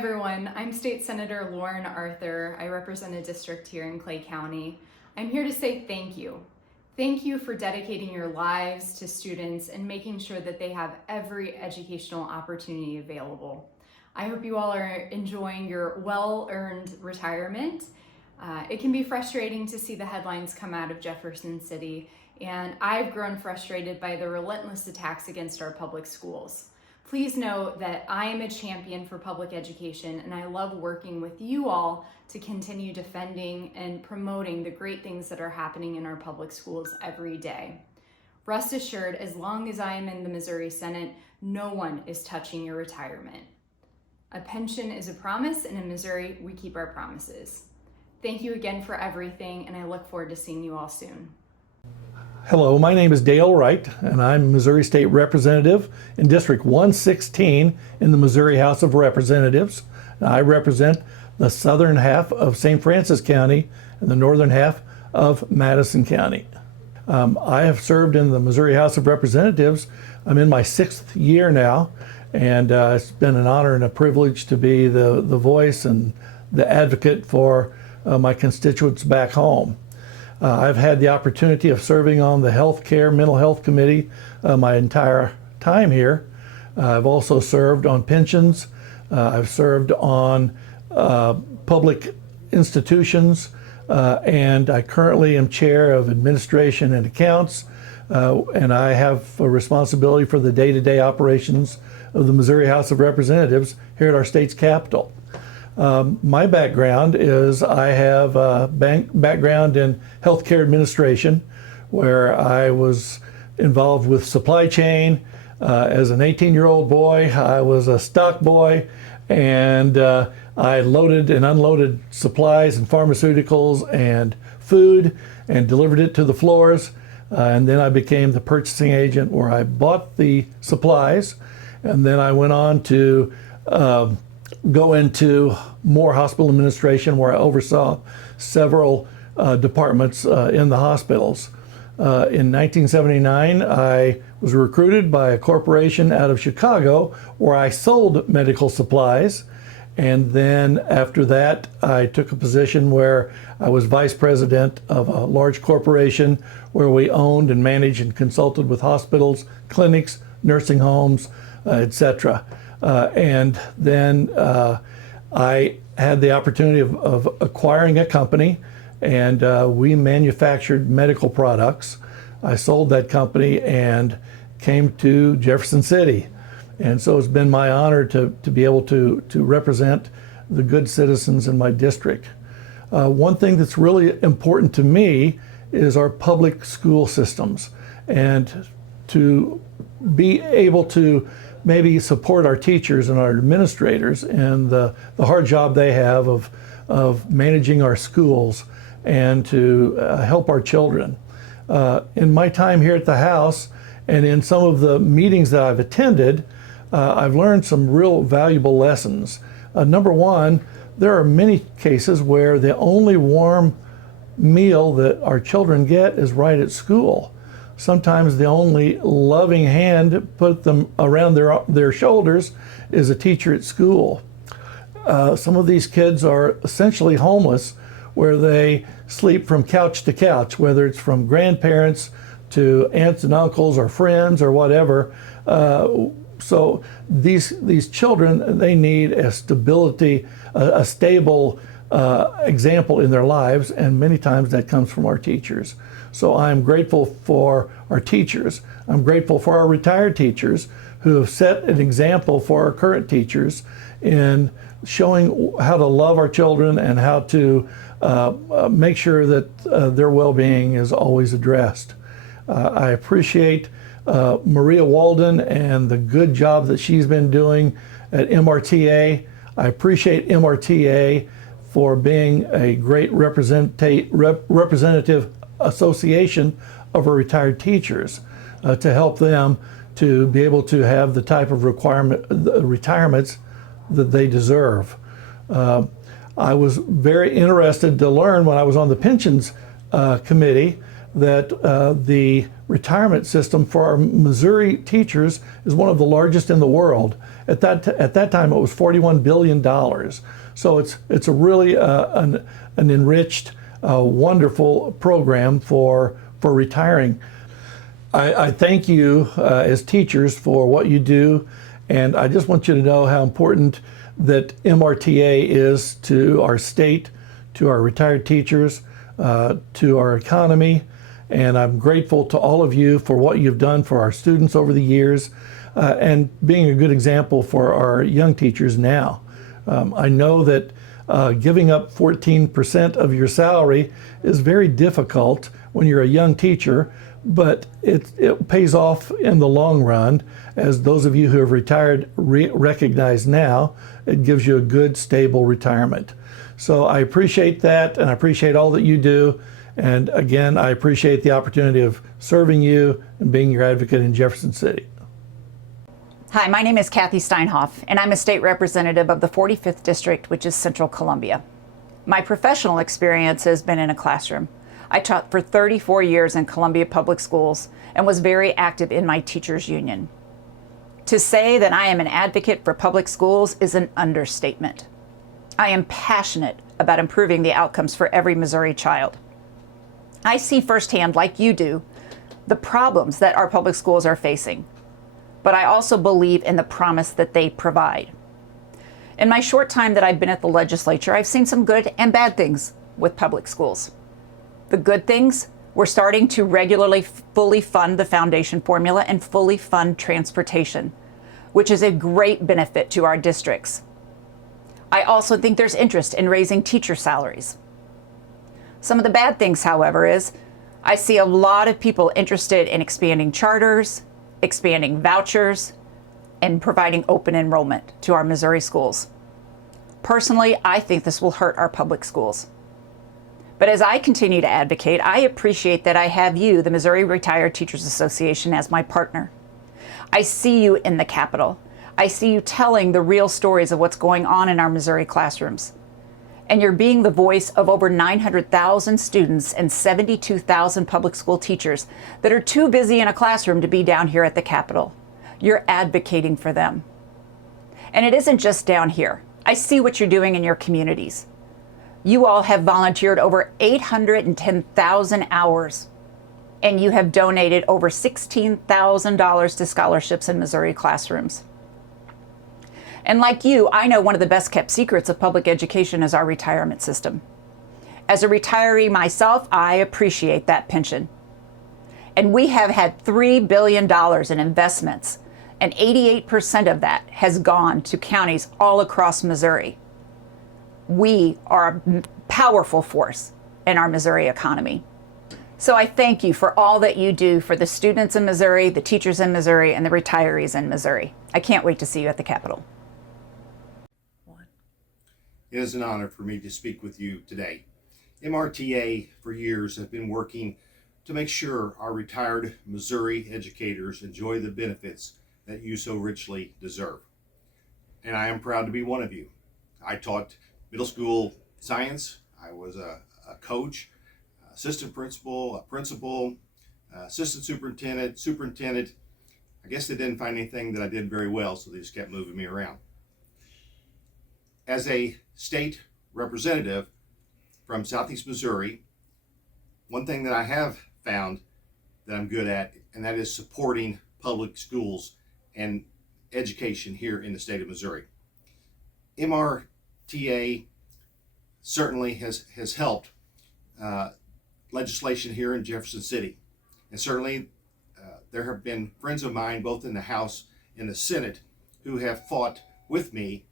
everyone, I'm State Senator Lauren Arthur. I represent a district here in Clay County. I'm here to say thank you. Thank you for dedicating your lives to students and making sure that they have every educational opportunity available. I hope you all are enjoying your well-earned retirement. It can be frustrating to see the headlines come out of Jefferson City, and I've grown frustrated by the relentless attacks against our public schools. Please know that I am a champion for public education, and I love working with you all to continue defending and promoting the great things that are happening in our public schools every day. Rest assured, as long as I am in the Missouri Senate, no one is touching your retirement. A pension is a promise, and in Missouri, we keep our promises. Thank you again for everything, and I look forward to seeing you all soon. Hello, my name is Dale Wright, and I'm Missouri State Representative in District 116 in the Missouri House of Representatives. I represent the southern half of St. Francis County and the northern half of Madison County. I have served in the Missouri House of Representatives. I'm in my 6th year now, and it's been an honor and a privilege to be the voice and the advocate for my constituents back home. I've had the opportunity of serving on the Mental Health Committee my entire time here. I've also served on pensions. I've served on public institutions, and I currently am chair of administration and accounts, and I have a responsibility for the day-to-day operations of the Missouri House of Representatives here at our state's capital. My background is I have a background in healthcare administration, where I was involved with supply chain. As an 18-year-old boy, I was a stock boy, and I loaded and unloaded supplies and pharmaceuticals and food and delivered it to the floors. And then I became the purchasing agent, where I bought the supplies, and then I went on to go into more hospital administration, where I oversaw several departments in the hospitals. In 1979, I was recruited by a corporation out of Chicago, where I sold medical supplies. And then after that, I took a position where I was vice president of a large corporation where we owned and managed and consulted with hospitals, clinics, nursing homes, etc. And then I had the opportunity of acquiring a company, and we manufactured medical products. I sold that company and came to Jefferson City. And so it's been my honor to be able to represent the good citizens in my district. One thing that's really important to me is our public school systems, and to be able to maybe support our teachers and our administrators in the hard job they have of managing our schools and to help our children. In my time here at the House and in some of the meetings that I've attended, I've learned some real valuable lessons. Number one, there are many cases where the only warm meal that our children get is right at school. Sometimes the only loving hand put them around their shoulders is a teacher at school. Some of these kids are essentially homeless, where they sleep from couch to couch, whether it's from grandparents to aunts and uncles or friends or whatever. So these children, they need a stability, a stable example in their lives, and many times that comes from our teachers. So I'm grateful for our teachers. I'm grateful for our retired teachers who have set an example for our current teachers in showing how to love our children and how to make sure that their well-being is always addressed. I appreciate Maria Walden and the good job that she's been doing at MRTA. I appreciate MRTA for being a great representative association of our retired teachers to help them to be able to have the type of retirements that they deserve. I was very interested to learn when I was on the pensions committee that the retirement system for our Missouri teachers is one of the largest in the world. At that time, it was $41 billion. So it's a really an enriched, wonderful program for retiring. I thank you as teachers for what you do, and I just want you to know how important that MRTA is to our state, to our retired teachers, to our economy, and I'm grateful to all of you for what you've done for our students over the years, and being a good example for our young teachers now. I know that giving up 14% of your salary is very difficult when you're a young teacher, but it pays off in the long run. As those of you who have retired recognize now, it gives you a good, stable retirement. So I appreciate that, and I appreciate all that you do. And again, I appreciate the opportunity of serving you and being your advocate in Jefferson City. Hi, my name is Kathy Steinhoff, and I'm a state representative of the 45th District, which is Central Columbia. My professional experience has been in a classroom. I taught for 34 years in Columbia Public Schools and was very active in my teachers' union. To say that I am an advocate for public schools is an understatement. I am passionate about improving the outcomes for every Missouri child. I see firsthand, like you do, the problems that our public schools are facing, but I also believe in the promise that they provide. In my short time that I've been at the legislature, I've seen some good and bad things with public schools. The good things, we're starting to regularly fully fund the foundation formula and fully fund transportation, which is a great benefit to our districts. I also think there's interest in raising teacher salaries. Some of the bad things, however, is I see a lot of people interested in expanding charters, expanding vouchers, and providing open enrollment to our Missouri schools. Personally, I think this will hurt our public schools. But as I continue to advocate, I appreciate that I have you, the Missouri Retired Teachers Association, as my partner. I see you in the Capitol. I see you telling the real stories of what's going on in our Missouri classrooms. And you're being the voice of over 900,000 students and 72,000 public school teachers that are too busy in a classroom to be down here at the Capitol. You're advocating for them. And it isn't just down here. I see what you're doing in your communities. You all have volunteered over 810,000 hours, and you have donated over $16,000 to scholarships in Missouri classrooms. And like you, I know one of the best kept secrets of public education is our retirement system. As a retiree myself, I appreciate that pension. And we have had $3 billion in investments, and 88% of that has gone to counties all across Missouri. We are a powerful force in our Missouri economy. So I thank you for all that you do for the students in Missouri, the teachers in Missouri, and the retirees in Missouri. I can't wait to see you at the Capitol. It is an honor for me to speak with you today. MRTA for years have been working to make sure our retired Missouri educators enjoy the benefits that you so richly deserve. And I am proud to be one of you. I taught middle school science. I was a coach, assistant principal, a principal, assistant superintendent, superintendent. I guess they didn't find anything that I did very well, so they just kept moving me around. As a state representative from Southeast Missouri, one thing that I have found that I'm good at, and that is supporting public schools and education here in the state of Missouri. MRTA certainly has helped legislation here in Jefferson City. And certainly there have been friends of mine, both in the House and the Senate, who have fought with me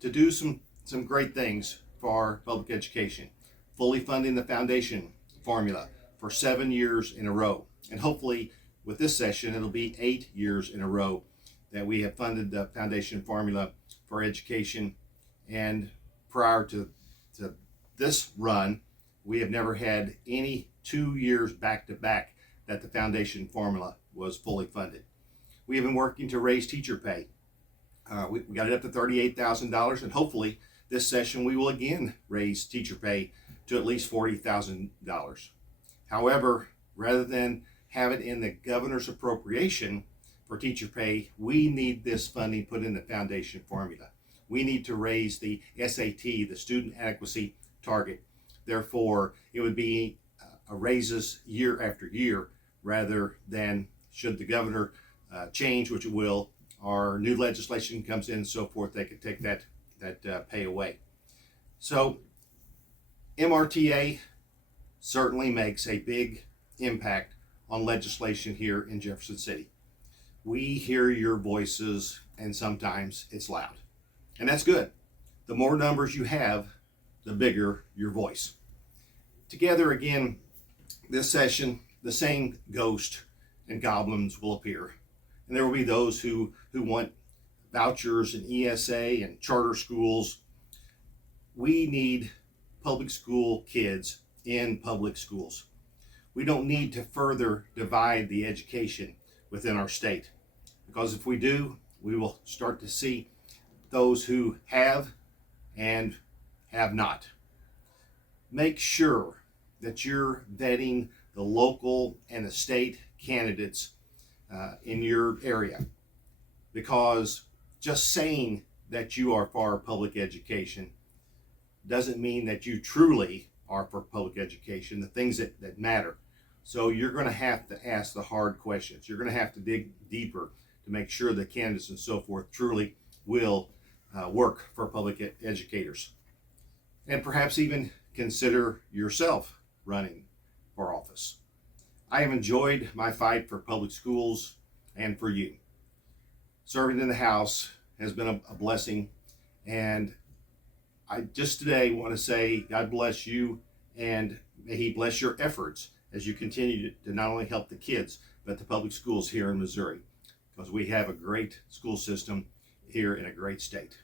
to do some great things for our public education, fully funding the foundation formula for 7 years in a row. And hopefully with this session, it'll be 8 years in a row that we have funded the foundation formula for education. And prior to this run, we have never had any 2 years back to back that the foundation formula was fully funded. We have been working to raise teacher pay. We got it up to $38,000, and hopefully this session we will again raise teacher pay to at least $40,000. However, Rather than have it in the governor's appropriation for teacher pay, we need this funding put in the foundation formula. We need to raise the SAT, the student adequacy target. Therefore, it would be raises year after year, rather than, should the governor change, which it will, or new legislation comes in and so forth, they could take that pay away. So MRTA certainly makes a big impact on legislation here in Jefferson City. We hear your voices, and sometimes it's loud, and that's good. The more numbers you have, the bigger your voice. Together again, this session, the same ghost and goblins will appear, and there will be those who want vouchers and ESA and charter schools. We need public school kids in public schools. We don't need to further divide the education within our state, because if we do, we will start to see those who have and have not. Make sure that you're vetting the local and the state candidates in your area, because just saying that you are for public education doesn't mean that you truly are for public education, the things that matter. So you're going to have to ask the hard questions. You're going to have to dig deeper to make sure the candidates and so forth truly will work for public educators. And perhaps even consider yourself running for office. I have enjoyed my fight for public schools and for you. Serving in the House has been a blessing, and I just today want to say God bless you, and may He bless your efforts as you continue to not only help the kids, but the public schools here in Missouri, because we have a great school system here in a great state.